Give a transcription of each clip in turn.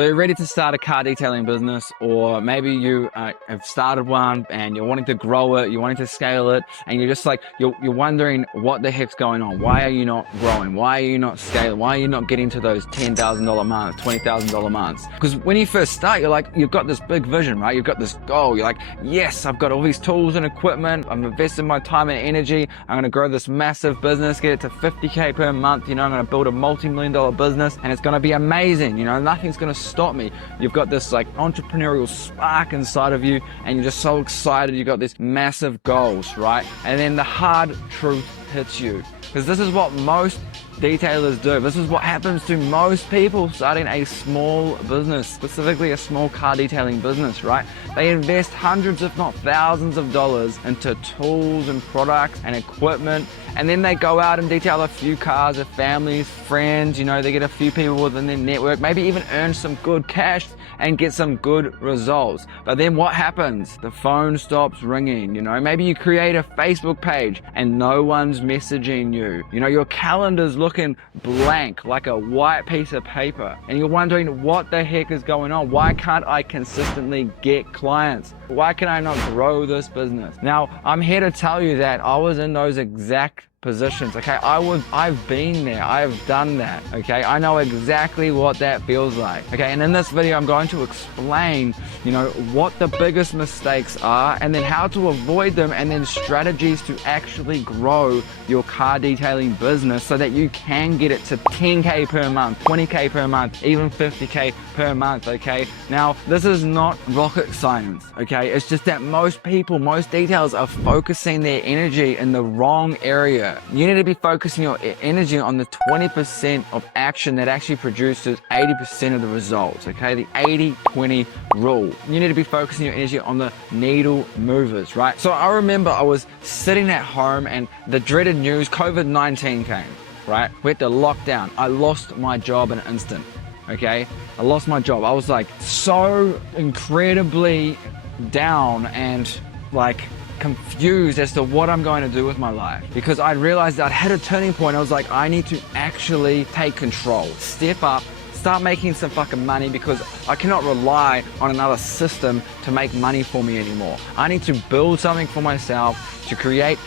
So you're ready to start a car detailing business, or maybe you have started one and you're wanting to grow it, you're wanting to scale it, and you're just like, you're wondering what the heck's going on. Why are you not growing? Why are you not scaling? Why are you not getting to those $10,000 months, $20,000 months? Because when you first start, you're like, you've got this big vision, right? You've got this goal. You're like, yes, I've got all these tools and equipment. I'm investing my time and energy. I'm going to grow this massive business, get it to 50K per month. You know, I'm going to build a multi-million-dollar business and it's going to be amazing. You know, nothing's going to stop me. You've got this like entrepreneurial spark inside of you and you're just so excited. You've got this massive goals, right? And then the hard truth hits you, because this is what most detailers do. This is what happens to most people starting a small business, specifically a small car detailing business, right? They invest hundreds if not thousands of dollars into tools and products and equipment, and then they go out and detail a few cars, their families, friends, you know, they get a few people within their network, maybe even earn some good cash and get some good results. But then what happens? The phone stops ringing, you know, maybe you create a Facebook page and no one's messaging you. You know, your calendar's looking blank, like a white piece of paper, and you're wondering what the heck is going on? Why can't I consistently get clients? Why can I not grow this business? Now, I'm here to tell you that I was in those exact positions, okay? I've been there, I've done that, okay? I know exactly what that feels like, okay? And in this video, I'm going to explain, you know, what the biggest mistakes are and then how to avoid them, and then strategies to actually grow your car detailing business so that you can get it to 10K per month, 20K per month, even 50K per month, okay? Now, this is not rocket science, okay? It's just that most people, most detailers are focusing their energy in the wrong area. You need to be focusing your energy on the 20% of action that actually produces 80% of the results, okay? The 80-20 rule. You need to be focusing your energy on the needle movers, right? So I remember I was sitting at home and the dreaded news, COVID-19 came, right? We had to lock down. I lost my job in an instant, okay? I lost my job. I was like so incredibly down and like confused as to what I'm going to do with my life, because I realized that I'd hit a turning point. I was like, I need to actually take control, step up, start making some fucking money, because I cannot rely on another system to make money for me anymore. I need to build something for myself, to create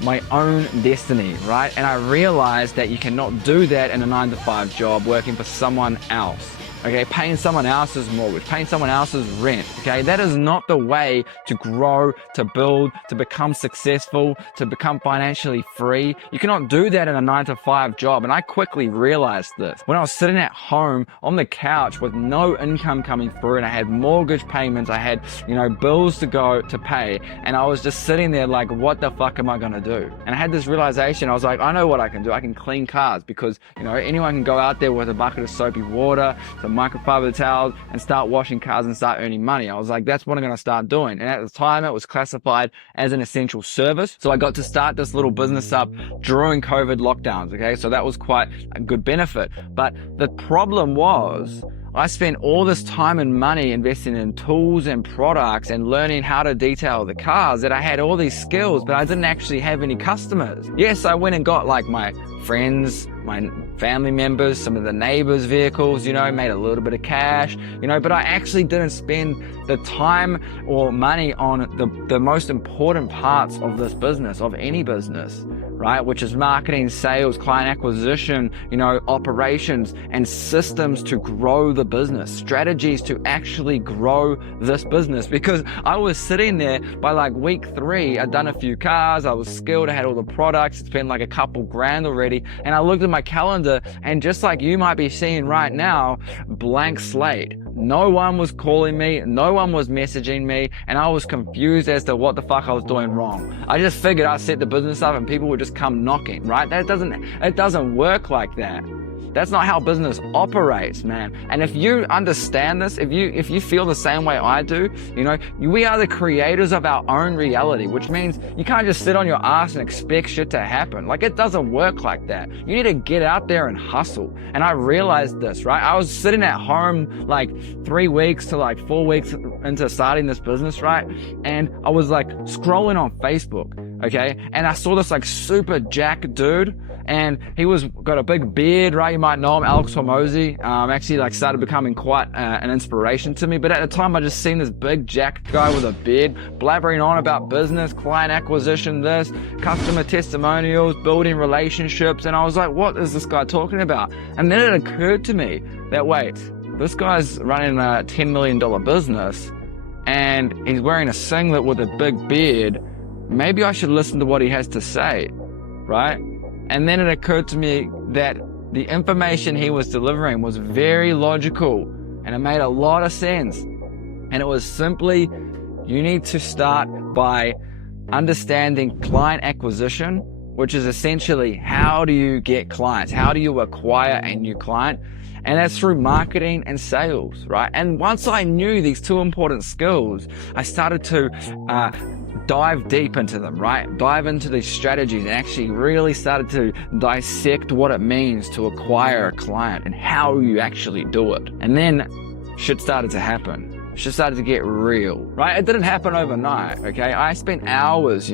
my own destiny, right? And I realized that you cannot do that in a 9-to-5 job working for someone else. Okay, paying someone else's mortgage, paying someone else's rent, okay? That is not the way to grow, to build, to become successful, to become financially free. You cannot do that in a 9-to-5 job. And I quickly realized this. When I was sitting at home on the couch with no income coming through, and I had mortgage payments, I had, you know, bills to pay, and I was just sitting there like, what the fuck am I gonna do? And I had this realization. I was like, I know what I can do. I can clean cars, because, you know, anyone can go out there with a bucket of soapy water, some microfiber towels, and start washing cars and start earning money. I was like, that's what I'm going to start doing. And at the time, it was classified as an essential service. So I got to start this little business up during COVID lockdowns. Okay. So that was quite a good benefit. But the problem was, I spent all this time and money investing in tools and products and learning how to detail the cars, that I had all these skills, but I didn't actually have any customers. Yes, I went and got like my friends, my family members, some of the neighbors' vehicles, you know, made a little bit of cash, you know, but I actually didn't spend the time or money on the most important parts of this business, of any business, right? Which is marketing, sales, client acquisition, you know, operations and systems to grow the business, strategies to actually grow this business. Because I was sitting there by like week 3, I'd done a few cars, I was skilled, I had all the products, it's been like a couple grand already. And I looked at my calendar, and just like you might be seeing right now, blank slate. No one was calling me, no one was messaging me, and I was confused as to what the fuck I was doing wrong. I just figured I'd set the business up and people would just come knocking, right? It doesn't work like that. That's not how business operates, man. And if you understand this, if you feel the same way I do, you know, we are the creators of our own reality, which means you can't just sit on your ass and expect shit to happen. Like, it doesn't work like that. You need to get out there and hustle. And I realized this, right? I was sitting at home like 3 weeks to like 4 weeks into starting this business, right? And I was like scrolling on Facebook, okay? And I saw this like super jack dude, and he was got a big beard, right? You might know him, Alex Hormozy. Actually like started becoming quite an inspiration to me, but at the time I just seen this big jacked guy with a beard blabbering on about business, client acquisition, this, customer testimonials, building relationships, and I was like, what is this guy talking about? And then it occurred to me that, wait, this guy's running a $10 million business and he's wearing a singlet with a big beard. Maybe I should listen to what he has to say, right? And then it occurred to me that the information he was delivering was very logical and it made a lot of sense. And it was simply, you need to start by understanding client acquisition, which is essentially how do you get clients? How do you acquire a new client? And that's through marketing and sales, right? And once I knew these two important skills, I started to dive deep into them, right? Dive into these strategies and actually really started to dissect what it means to acquire a client and how you actually do it. And then shit started to happen. Shit started to get real, right? It didn't happen overnight, okay? I spent hours,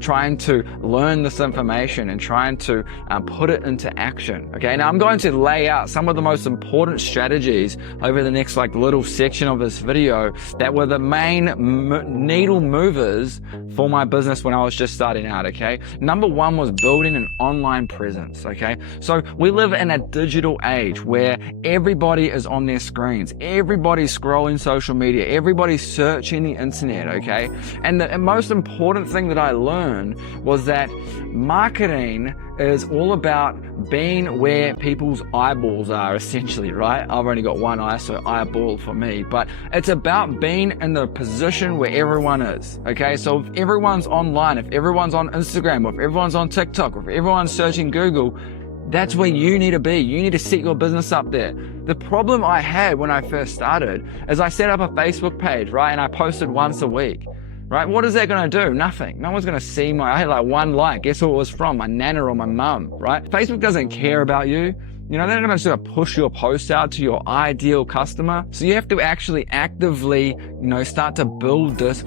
trying to learn this information and trying to put it into action, okay? Now I'm going to lay out some of the most important strategies over the next little section of this video that were the main needle movers for my business when I was just starting out, okay? Number one was building an online presence, okay? So we live in a digital age where everybody is on their screens. Everybody's scrolling social media. Everybody's searching the internet, okay? And the most important thing that I learned was that marketing is all about being where people's eyeballs are, essentially, right? I've only got one eye, so eyeball for me, but it's about being in the position where everyone is, okay? So if everyone's online, if everyone's on Instagram, if everyone's on TikTok, if everyone's searching Google, that's where you need to be. You need to set your business up there. The problem I had when I first started is I set up a Facebook page, right? And I posted once a week, right? What is that going to do? Nothing. No one's going to see I had one like. Guess who it was from? My nana or my mum, right? Facebook doesn't care about you. They're not going to push your post out to your ideal customer. So you have to actually actively, start to build this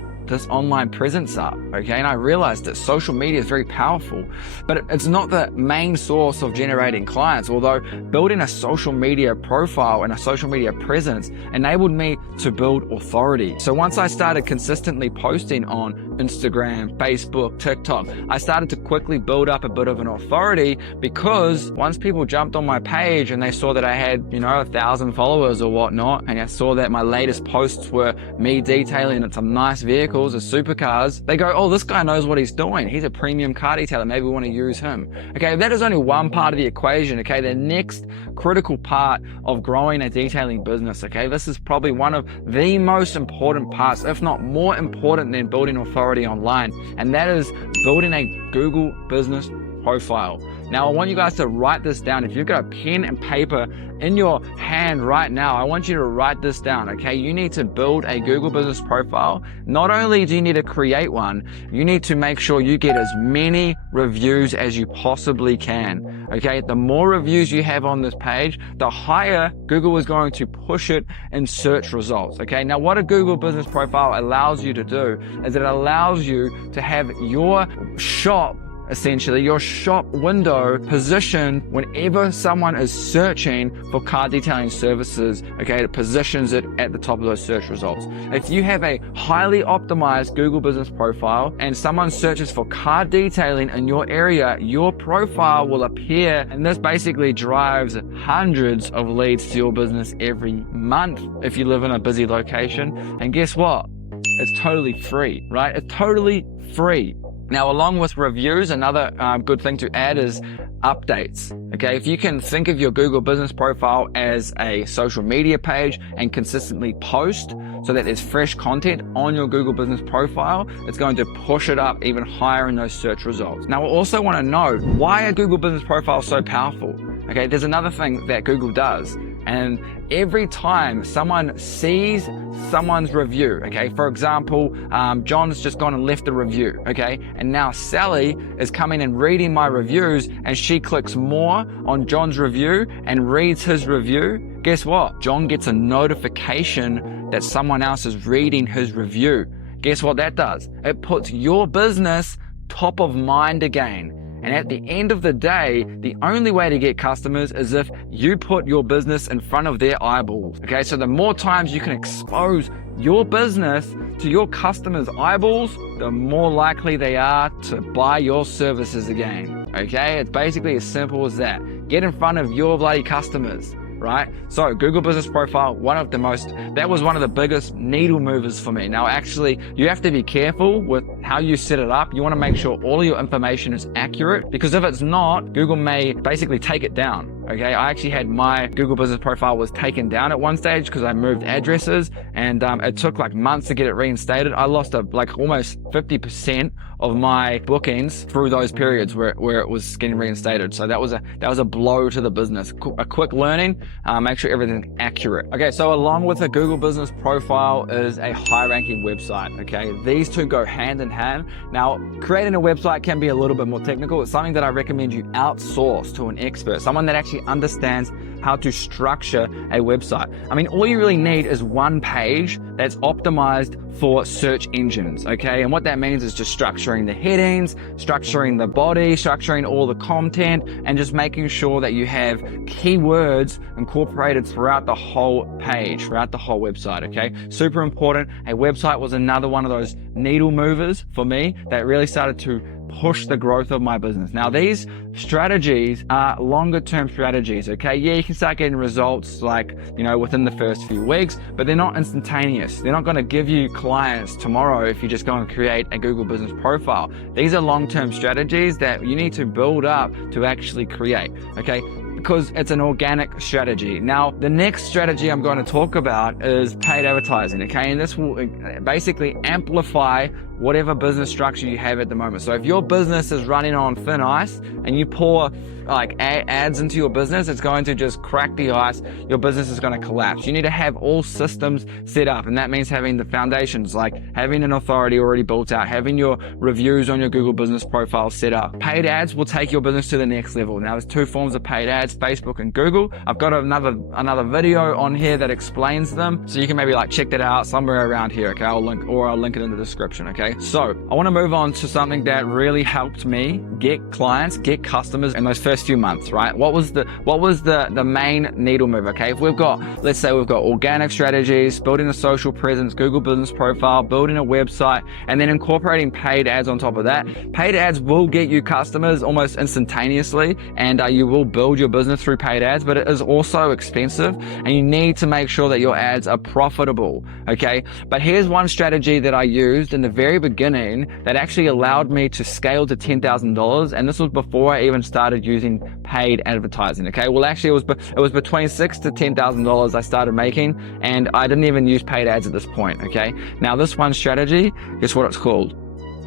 online presence up, okay? And I realized that social media is very powerful, but it's not the main source of generating clients, although building a social media profile and a social media presence enabled me to build authority. So once I started consistently posting on Instagram, Facebook, TikTok, I started to quickly build up a bit of an authority, because once people jumped on my page and they saw that I had, 1,000 followers or whatnot, and I saw that my latest posts were me detailing some nice vehicles or supercars, they go, oh, this guy knows what he's doing. He's a premium car detailer. Maybe we want to use him. Okay, that is only one part of the equation. Okay, the next critical part of growing a detailing business, okay, this is probably one of the most important parts, if not more important than building authority online, and that is building a Google business profile. Now, I want you guys to write this down. If you've got a pen and paper in your hand right now, I want you to write this down, okay? You need to build a Google business profile. Not only do you need to create one, you need to make sure you get as many reviews as you possibly can, okay? The more reviews you have on this page, the higher Google is going to push it in search results, okay? Now, what a Google business profile allows you to do is it allows you to have your shop, essentially your shop window positioned whenever someone is searching for car detailing services, okay, it positions it at the top of those search results. If you have a highly optimized Google business profile and someone searches for car detailing in your area, your profile will appear, and this basically drives hundreds of leads to your business every month if you live in a busy location. And guess what? It's totally free, right? It's totally free. Now, along with reviews, another good thing to add is updates. Okay, if you can think of your Google business profile as a social media page and consistently post so that there's fresh content on your Google business profile, it's going to push it up even higher in those search results. Now, we also want to know, why are Google business profiles so powerful? Okay, there's another thing that Google does. And every time someone sees someone's review, okay, for example, John's just gone and left a review, okay, and now Sally is coming and reading my reviews, and she clicks more on John's review and reads his review. Guess what? John gets a notification that someone else is reading his review. Guess what that does? It puts your business top of mind again. And at the end of the day, the only way to get customers is if you put your business in front of their eyeballs. Okay, so the more times you can expose your business to your customers' eyeballs, the more likely they are to buy your services again. Okay, it's basically as simple as that. Get in front of your bloody customers, right? So Google Business Profile, that was one of the biggest needle movers for me. Now, actually, you have to be careful with how you set it up. You want to make sure all of your information is accurate, because if it's not, Google may basically take it down. Okay, I actually had my Google Business Profile was taken down at one stage because I moved addresses, and it took like months to get it reinstated. I lost like almost 50% of my bookings through those periods where it was getting reinstated. So that was a blow to the business. A quick learning, make sure everything's accurate. Okay, so along with a Google Business Profile is a high ranking website. Okay, these two go hand in hand. Now, creating a website can be a little bit more technical. It's something that I recommend you outsource to an expert, someone that actually understands how to structure a website. I mean, all you really need is one page that's optimized for search engines, okay? And what that means is just structuring the headings, structuring the body, structuring all the content, and just making sure that you have keywords incorporated throughout the whole page, throughout the whole website, okay? Super important. A website was another one of those needle movers for me that really started to push the growth of my business. Now, these strategies are longer term strategies, okay? Yeah, you can start getting results like, within the first few weeks, but they're not instantaneous. They're not going to give you clients tomorrow if you just go and create a Google Business Profile. These are long-term strategies that you need to build up to actually create, okay? Because it's an organic strategy. Now, the next strategy I'm going to talk about is paid advertising, okay? And this will basically amplify whatever business structure you have at the moment. So if your business is running on thin ice and you pour like ads into your business, it's going to just crack the ice. Your business is going to collapse. You need to have all systems set up, and that means having the foundations, like having an authority already built out, having your reviews on your Google Business Profile set up. Paid ads will take your business to the next level. Now, there's two forms of paid ads, Facebook and Google. I've got another video on here that explains them, so you can maybe like check that out somewhere around here, okay? I'll link it in the description, okay? So I want to move on to something that really helped me get clients, get customers in those first few months, right? What was the main needle mover? Okay, if let's say we've got organic strategies, building a social presence, Google Business Profile, building a website, and then incorporating paid ads on top of that. Paid ads will get you customers almost instantaneously, and you will build your business through paid ads, but it is also expensive, and you need to make sure that your ads are profitable, okay? But here's one strategy that I used in the very beginning that actually allowed me to scale to $10,000, and this was before I even started using paid advertising, okay? Well, actually it was between $6,000 to $10,000 I started making, and I didn't even use paid ads at this point, okay? Now, this one strategy, guess what it's called?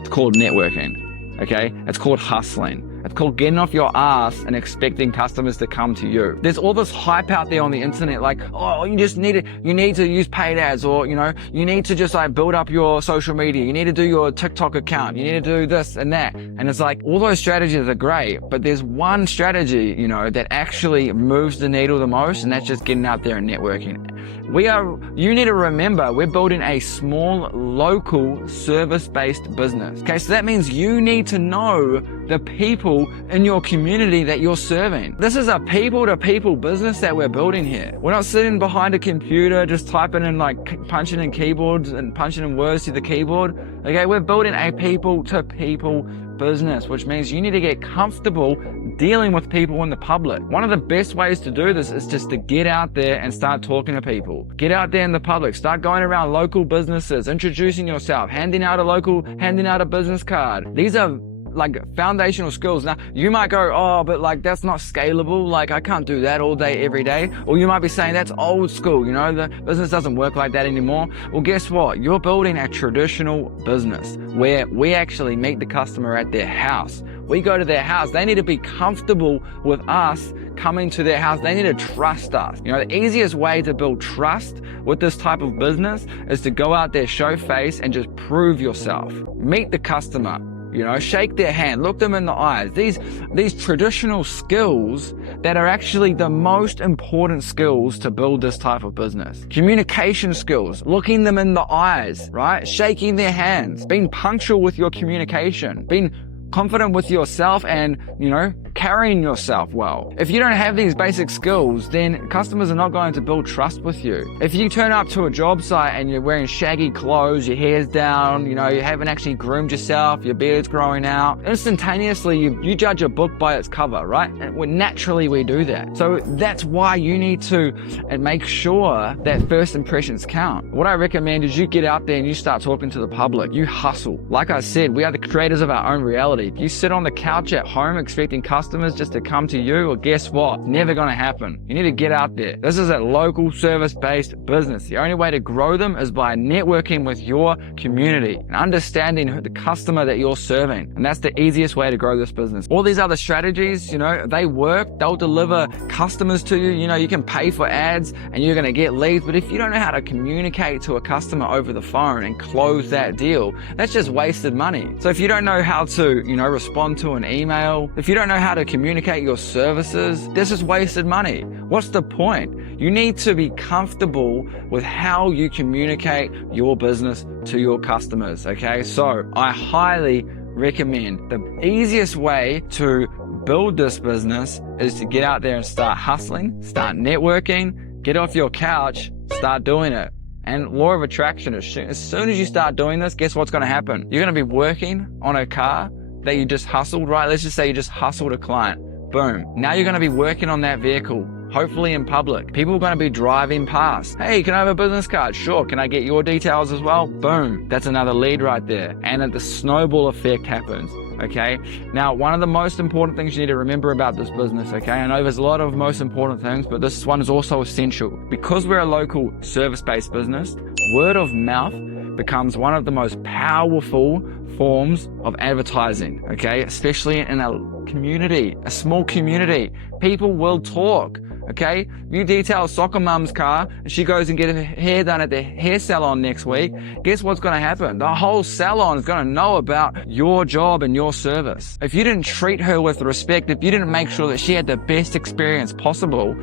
It's called networking, okay? It's called hustling. It's called getting off your ass and expecting customers to come to you. There's all this hype out there on the internet, like, oh, you need to use paid ads, or, you need to just like build up your social media. You need to do your TikTok account. You need to do this and that. And it's like, all those strategies are great, but there's one strategy, that actually moves the needle the most, and that's just getting out there and networking. You need to remember, we're building a small, local, service-based business. Okay, so that means you need to know the people in your community that you're serving. This is a people-to-people business that we're building here. We're not sitting behind a computer just typing in, like, punching in keyboards and punching in words to the keyboard. Okay, we're building a people-to-people business, which means you need to get comfortable dealing with people in the public. One of the best ways to do this is just to get out there and start talking to people. Get out there in the public, start going around local businesses, introducing yourself, handing out a business card. These are like foundational skills. Now, you might go, oh, but like that's not scalable. Like I can't do that all day, every day. Or you might be saying that's old school. The business doesn't work like that anymore. Well, guess what? You're building a traditional business where we actually meet the customer at their house. We go to their house. They need to be comfortable with us coming to their house. They need to trust us. The easiest way to build trust with this type of business is to go out there, show face, and just prove yourself. Meet the customer. Shake their hand, look them in the eyes. These traditional skills that are actually the most important skills to build this type of business. Communication skills, looking them in the eyes, right? Shaking their hands, being punctual with your communication, being confident with yourself and, carrying yourself well. If you don't have these basic skills, then customers are not going to build trust with you. If you turn up to a job site and you're wearing shaggy clothes, your hair's down, you haven't actually groomed yourself, your beard's growing out, instantaneously you judge a book by its cover, right? And naturally we do that. So that's why you need to make sure that first impressions count. What I recommend is you get out there and you start talking to the public. You hustle. Like I said, we are the creators of our own reality. If you sit on the couch at home expecting customers just to come to you, well, guess what? Never going to happen. You need to get out there. This is a local service-based business. The only way to grow them is by networking with your community and understanding the customer that you're serving. And that's the easiest way to grow this business. All these other strategies, they work. They'll deliver customers to you. You can pay for ads and you're going to get leads. But if you don't know how to communicate to a customer over the phone and close that deal, that's just wasted money. So if you don't know how to, respond to an email, if you don't know how to communicate your services, this is wasted money. What's the point? You need to be comfortable with how you communicate your business to your customers, okay? So I highly recommend the easiest way to build this business is to get out there and start hustling, start networking, get off your couch, start doing it. And law of attraction, as soon as you start doing this, guess what's going to happen? You're going to be working on a car that you just hustled, right? Let's just say you just hustled a client. Boom. Now you're going to be working on that vehicle, hopefully in public. People are going to be driving past. Hey, can I have a business card? Sure. Can I get your details as well? Boom. That's another lead right there. And then the snowball effect happens. Okay. Now, one of the most important things you need to remember about this business, okay? I know there's a lot of most important things, but this one is also essential. Because we're a local service-based business, word of mouth becomes one of the most powerful forms of advertising, okay? Especially in a community, a small community. People will talk, okay? You detail soccer mum's car and she goes and gets her hair done at the hair salon next week. Guess what's going to happen? The whole salon is going to know about your job and your service. If you didn't treat her with respect, if you didn't make sure that she had the best experience possible,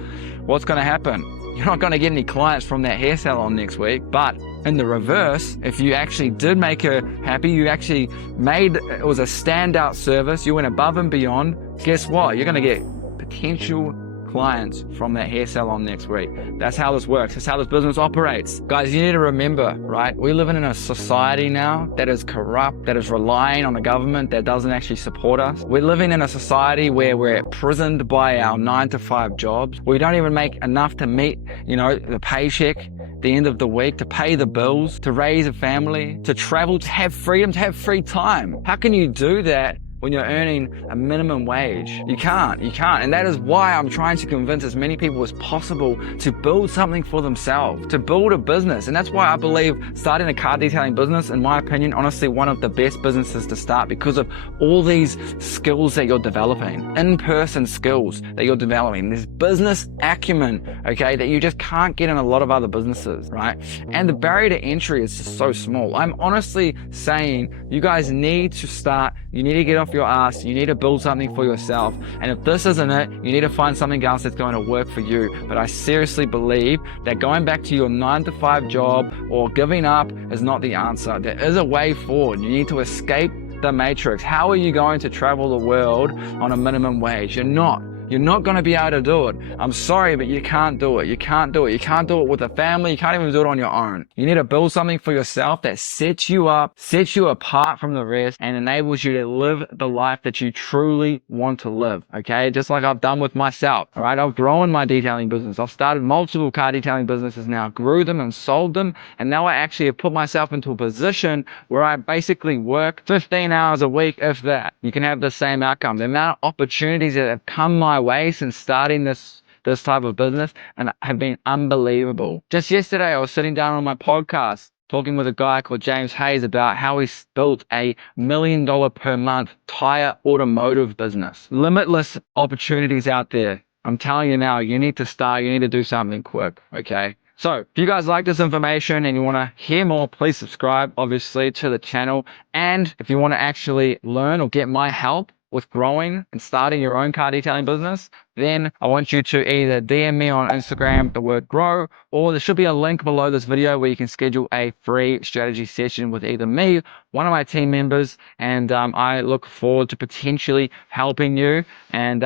what's going to happen? You're not going to get any clients from that hair salon next week. But in the reverse, if you actually did make her happy, you actually it was a standout service, you went above and beyond, guess what? You're going to get potential clients from that hair salon next week. That's how this works. That's how this business operates. Guys, you need to remember, right? We live in a society now that is corrupt, that is relying on the government that doesn't actually support us. We're living in a society where we're imprisoned by our 9-to-5 jobs. We don't even make enough to meet, the paycheck, the end of the week, to pay the bills, to raise a family, to travel, to have freedom, to have free time. How can you do that when you're earning a minimum wage? You can't. And that is why I'm trying to convince as many people as possible to build something for themselves, to build a business. And that's why I believe starting a car detailing business, in my opinion, honestly, one of the best businesses to start because of all these skills that you're developing, in-person skills that you're developing, this business acumen, okay, that you just can't get in a lot of other businesses, right? And the barrier to entry is just so small. I'm honestly saying you guys need to start, you need to get off your ass, you need to build something for yourself. And if this isn't it, you need to find something else that's going to work for you. But I seriously believe that going back to your 9-to-5 job or giving up is not the answer. There is a way forward. You need to escape the matrix. How are you going to travel the world on a minimum wage? You're not. You're not going to be able to do it. I'm sorry, but you can't do it. You can't do it. You can't do it with a family. You can't even do it on your own. You need to build something for yourself that sets you up, sets you apart from the rest, and enables you to live the life that you truly want to live, okay? Just like I've done with myself, all right? I've grown my detailing business. I've started multiple car detailing businesses now, grew them and sold them, and now I actually have put myself into a position where I basically work 15 hours a week, if that. You can have the same outcome. The amount of opportunities that have come my way since starting this type of business and have been unbelievable. Just yesterday, I was sitting down on my podcast talking with a guy called James Hayes about how he's built a $1 million per month tire automotive business. Limitless opportunities out there. I'm telling you now, you need to start, you need to do something quick, okay? So if you guys like this information and you want to hear more, please subscribe, obviously, to the channel. And if you want to actually learn or get my help, with growing and starting your own car detailing business, then I want you to either DM me on Instagram, the word grow, or there should be a link below this video where you can schedule a free strategy session with either me, one of my team members, and I look forward to potentially helping you, and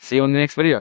see you in the next video.